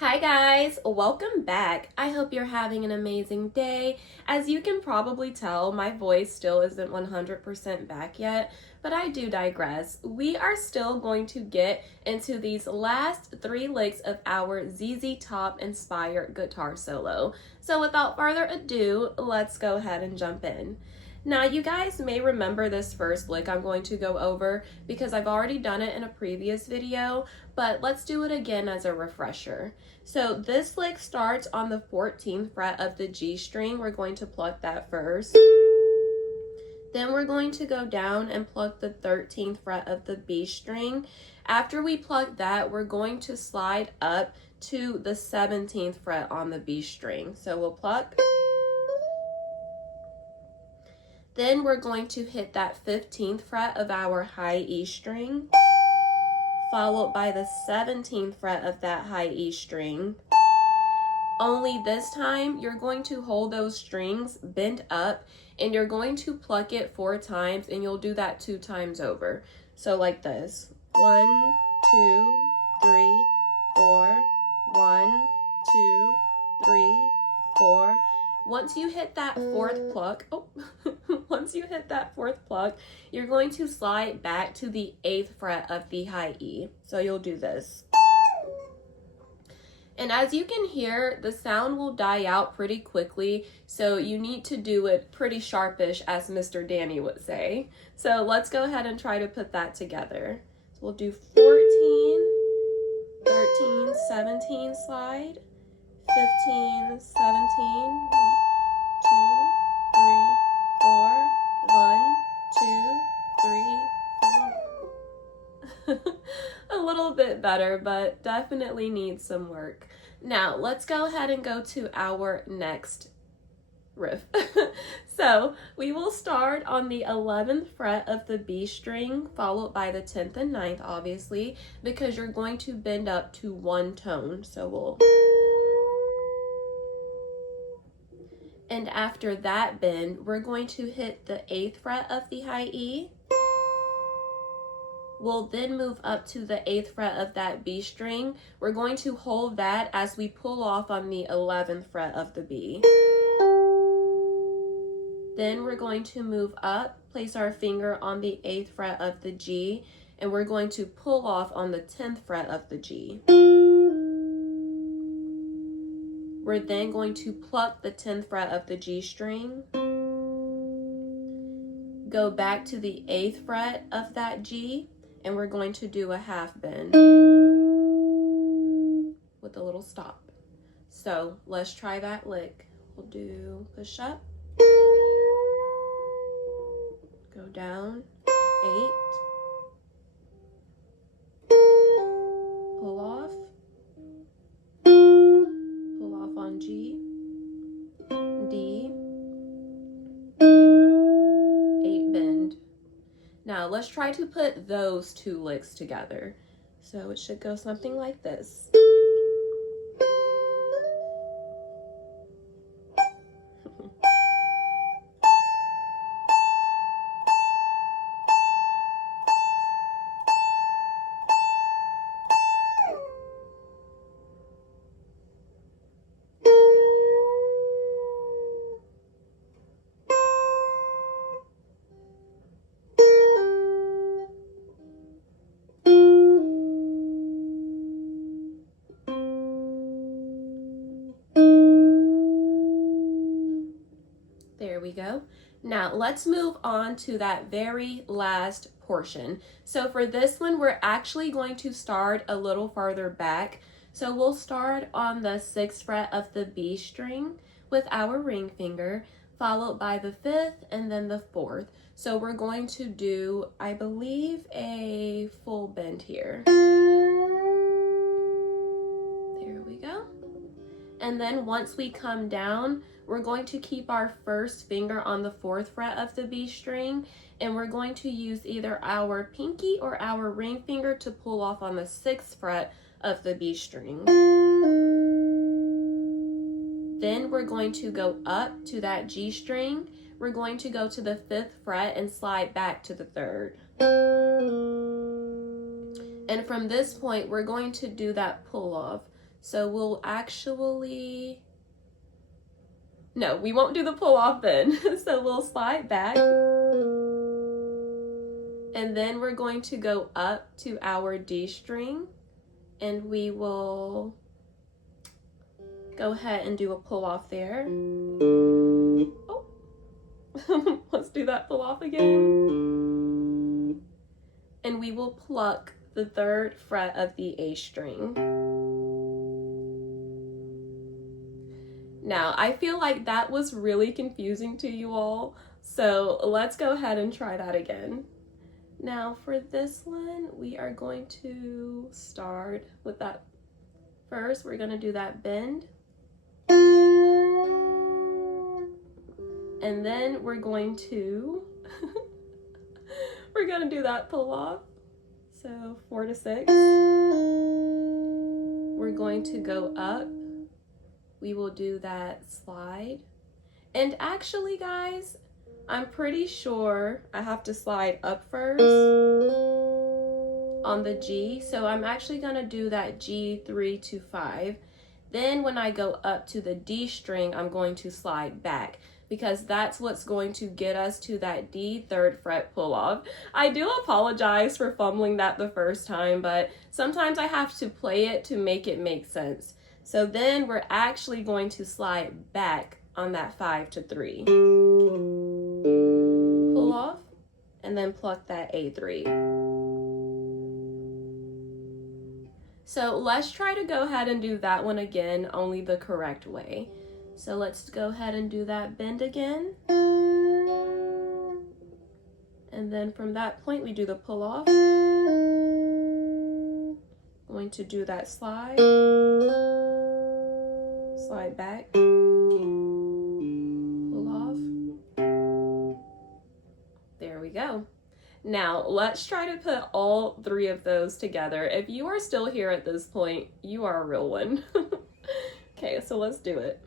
Hi guys, welcome back. I hope you're having an amazing day. As you can probably tell, my voice still isn't 100% back yet, but I do digress. We are still going to get into these last 3 licks of our ZZ Top inspired guitar solo. So without further ado, let's go ahead and jump in. Now, you guys may remember this first lick I'm going to go over because I've already done it in a previous video, but let's do it again as a refresher. So this lick starts on the 14th fret of the G string. We're going to pluck that first. Then we're going to go down and pluck the 13th fret of the B string. After we pluck that, we're going to slide up to the 17th fret on the B string. So we'll pluck. Then we're going to hit that 15th fret of our high E string, followed by the 17th fret of that high E string. Only this time, you're going to hold those strings bent up, and you're going to pluck it 4 times, and you'll do that 2 times over. So like this. 1, 2, 3, 4. 1, 2, 3, 4. Once you hit that 4th pluck, once you hit that 4th pluck, you're going to slide back to the 8th fret of the high E. So you'll do this. And as you can hear, the sound will die out pretty quickly, so you need to do it pretty sharpish, as Mr. Danny would say. So let's go ahead and try to put that together. So we'll do 14, 13, 17 slide, 15, 17, 2, 3, 4, 1, 2, 3, 4. A little bit better, but definitely needs some work. Now, let's go ahead and go to our next riff. So, we will start on the 11th fret of the B string, followed by the 10th and 9th, obviously, because you're going to bend up to 1 tone. So we'll... And after that bend, we're going to hit the 8th fret of the high E. We'll then move up to the 8th fret of that B string. We're going to hold that as we pull off on the 11th fret of the B. Then we're going to move up, place our finger on the 8th fret of the G, and we're going to pull off on the 10th fret of the G. We're then going to pluck the 10th fret of the G string, go back to the 8th fret of that G, and we're going to do a half bend with a little stop. So let's try that lick. We'll do push up, go down, 8, pull off on G, D, 8 bend. Now let's try to put those 2 licks together. So it should go something like this. There we go. Now let's move on to that very last portion. So for this one, we're actually going to start a little farther back. So we'll start on the 6th fret of the B string with our ring finger, followed by the 5th and then the 4th. So we're going to do, I believe, a full bend here. There we go. And then once we come down, we're going to keep our first finger on the 4th fret of the B string, and we're going to use either our pinky or our ring finger to pull off on the 6th fret of the B string. Then we're going to go up to that G string. We're going to go to the 5th fret and slide back to the 3rd. And from this point, we're going to do that pull off. So we'll actually, no, we won't do the pull off then. So we'll slide back. And then we're going to go up to our D string and we will go ahead and do a pull off there. Oh, let's do that pull off again. And we will pluck the 3rd fret of the A string. Now, I feel like that was really confusing to you all, so let's go ahead and try that again. Now, for this one, we are going to start with that. First, we're going to do that bend. And then we're going to do that pull off. So 4 to 6. We're going to go up. We will do that slide. And actually, guys, I'm pretty sure I have to slide up first on the G. So I'm actually gonna do that G 3 to 5. Then when I go up to the D string, I'm going to slide back because that's what's going to get us to that D 3rd fret pull off. I do apologize for fumbling that the first time, but sometimes I have to play it to make it make sense. So then we're actually going to slide back on that 5 to 3. Pull off, and then pluck that A3. So let's try to go ahead and do that one again, only the correct way. So let's go ahead and do that bend again. And then from that point, we do the pull off. Going to do that slide. Slide back. Pull off. There we go. Now, let's try to put all 3 of those together. If you are still here at this point, you are a real one. Okay, so let's do it.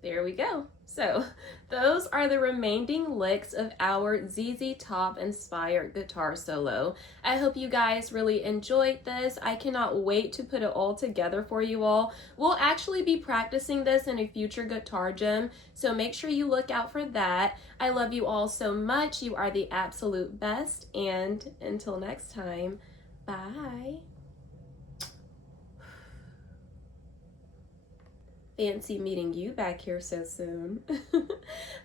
There we go. So those are the remaining licks of our ZZ Top inspired guitar solo. I hope you guys really enjoyed this. I cannot wait to put it all together for you all. We'll actually be practicing this in a future guitar gym, so make sure you look out for that. I love you all so much. You are the absolute best, and until next time, bye. Fancy meeting you back here so soon.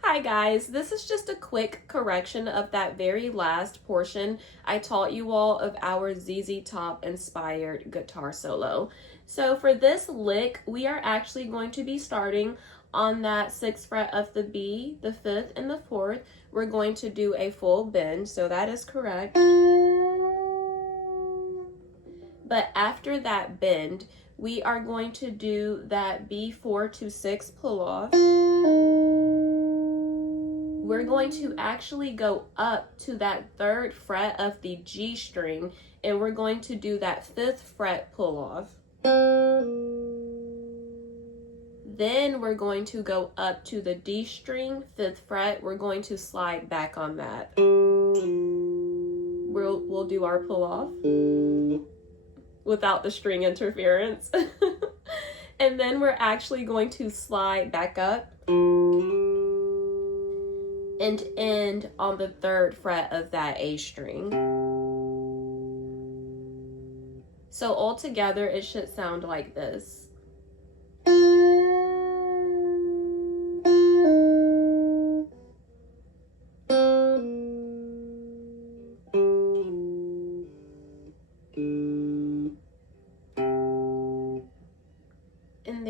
Hi guys, this is just a quick correction of that very last portion I taught you all of our ZZ Top inspired guitar solo. So for this lick, we are actually going to be starting on that 6th fret of the B, the 5th and the 4th. We're going to do a full bend, so that is correct. But after that bend, we are going to do that B4 to 6 pull off. We're going to actually go up to that 3rd fret of the G string, and we're going to do that 5th fret pull off. Then we're going to go up to the D string, 5th fret. We're going to slide back on that. We'll do our pull off without the string interference. And then we're actually going to slide back up and end on the 3rd fret of that A string. So all together it should sound like this.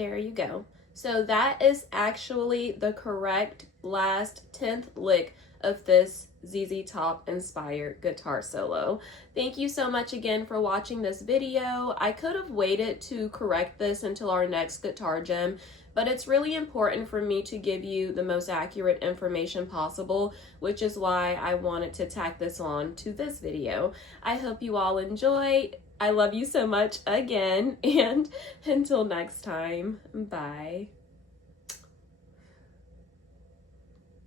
There you go. So that is actually the correct last 10th lick of this ZZ Top inspired guitar solo. Thank you so much again for watching this video. I could have waited to correct this until our next guitar gem, but it's really important for me to give you the most accurate information possible, which is why I wanted to tack this on to this video. I hope you all enjoy. I love you so much again, and until next time, bye.